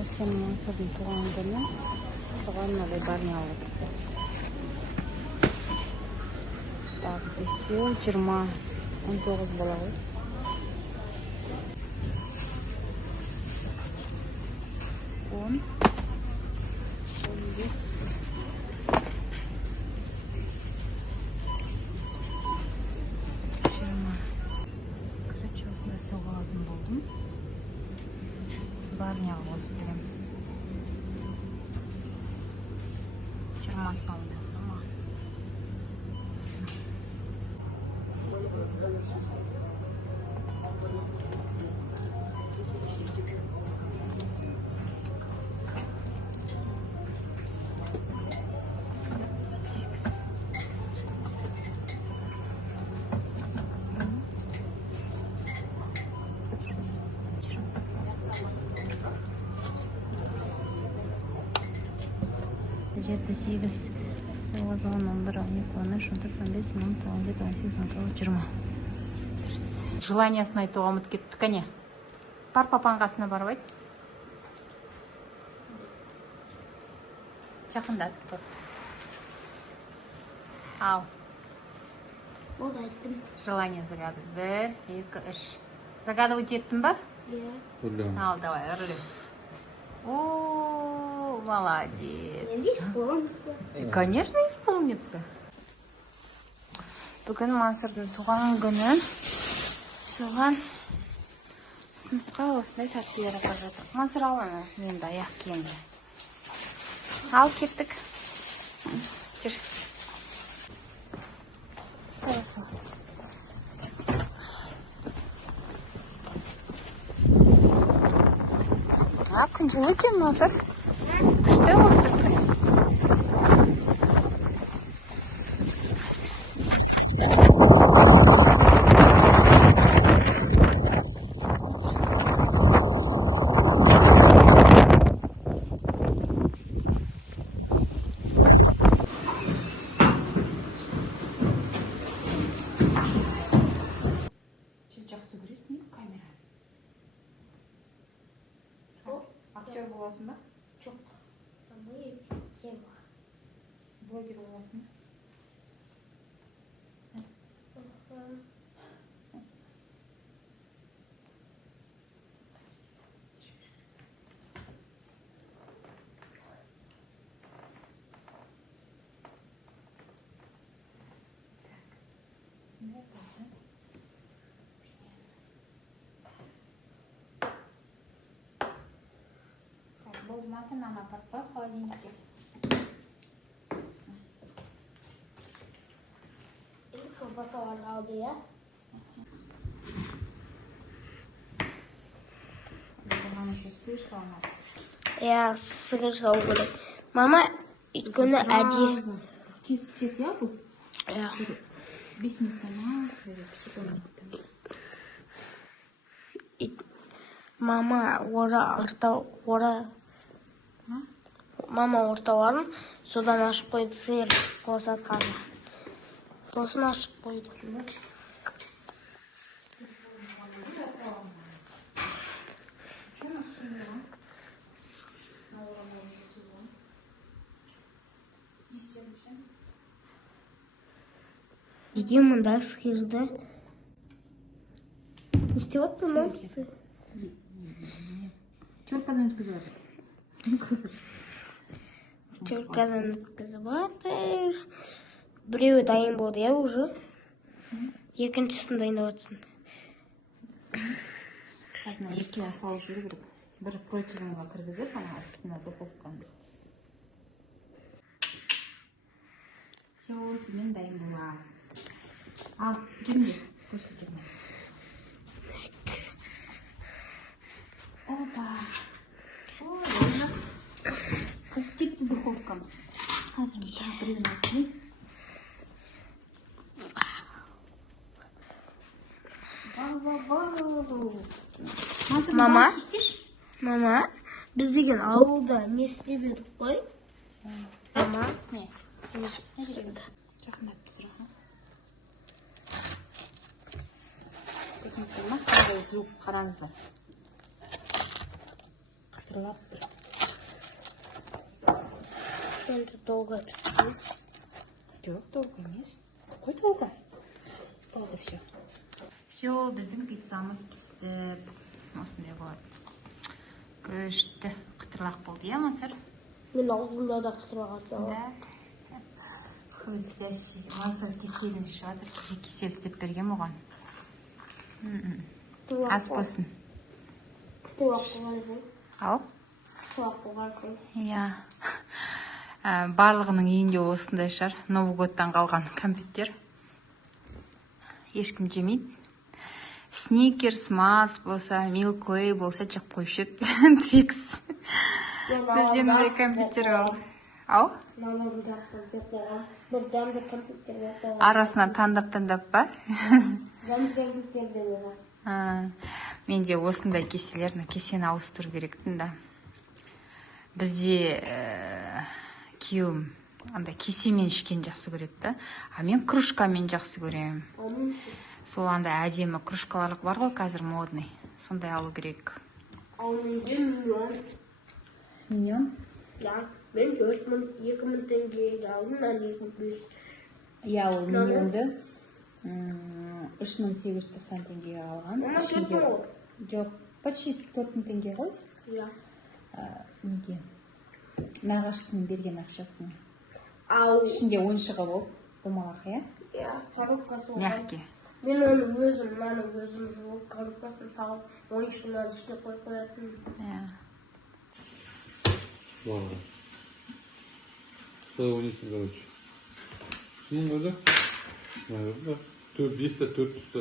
ертең Мансырдың туған күні. Соған мынадай барня алып. Так, 5, 20, 19 бола ғой. 10, 15. Короче, осындай сауға алатын болдым. Барняға осы берем. 20-сына алдым. Жеті, 8, 9, 10, 11, 12, 13, 14, 15, 16, 17, 18, 19, 20. Желаниясын айтуға ұмыт кеттік, кәне. Бар папаның қасына барып айт. Жақында тұр. Ал. Ол айттым. Желание загады. 1, 2, 3. Загадывать еттің ба? Иә. Ал, давай, үрлем. О, молодец. Енді исполнится. Конечно, исполнится. Бүгін Мансырдың туған күні. Соған сыныпқа осындай тәттілер қажет. Мансыр ал ана, мен де аяқ киемді. Ал кеттік. Жүр. Қайасың. Күн жылы екен, Мансыр. Күшті болып тұр. Жақсы көресің, камера. Актер боласың ба? Жоқ. Амай тема. Блогер боласың ба? Болды ма, сен ана апарып қой холодильникке. Колбаса алды, иә? Бұған еще сыр салынады. Иә, сыр салу керек. Мама, өйткені әдейі. Тез піседі, иә бұл? Иә. 5 минуттан аз, 10 минуттан. Мама, орталарын содан ашып қойды, сыр қосат қазір. Сосын ашып қойды. Неге мұнда сырды? Не істеп отыр ма? Теркадан өткізіп отыр. Теркадан өткізіп отыр. Біреуі дайын болды, иә, уже? Екіншісін дайындап отырсын. Қазына екеуін салып жүру керек. Бір противенға кіргізіп, ана астына духовканы. Все, осымен дайын болады. Ал, жүрмей, көрсетемін. Опа! Ой, қызып кетті духовкамыз. Қазір мен біреуін айтайын. Мама, біз деген ауылда не істеп едік қой? Мама, не? Жақындап тұр. Қандай звук қараңыздар. шатырлап тұр. Енді долго пісті. Жоқ, долго емес. Қой долго. Болды, все. Все, біздің пиццамыз пісті. Осындай болады. Күшті. Қытырлақ болды, иә, Мансұр? Мен аузымда да қытырмаған. Да. Хрустящий. Мансұр кеселін жатыр. Кесел істеп берген оған. Ас болсын. Қытырлақ болған екен. Ау? Қытырлақ болған екен. Иә. Барлығының үйінде осындай шығар. Новый годтан қалған кәмпиттер. Ешкім жемейді. Сникерс, Мас болса, Milky болса жеп қойшы еді. Твикс. Бізден де кәмпиттер қалды. Ау? Мамам жақсы деп қойған. Бір дәмді кәмпиттер деп қойған. Арасынан таңдап па? Дәмді кәмпиттер деп қойған. Менде осындай кеселер, кесені ауыстыру керектін да. Бізде күйеуім андай кесемен ішкен жақсы көреді да. А мен кружкамен жақсы көремін. Сол андай әдемі кружкаларлық бар ғой қазір модный. Сондай алу керек. Ал менде миллион. Миллион? Ja, мен 2000 теңгеге алдым, мен 2500. Иә, ол миллионды 3890 теңгеге алған. Мама кетті ғой? Жоқ, почти 4000 теңге ғой. Ja. Неге? Нағашысының берген ақшасын. Ау. Ішінде ойыншығы болып, домалақ, иә? Ja, коробкасы болған. Мягкий. Мен оны өзім жуып, коробкасын салып, ойыншығына ішке қойып қоятын. Иә. Ладно. Қалай ойнайсың, короче. Түсінің өзі? Наверное. 400 тұста.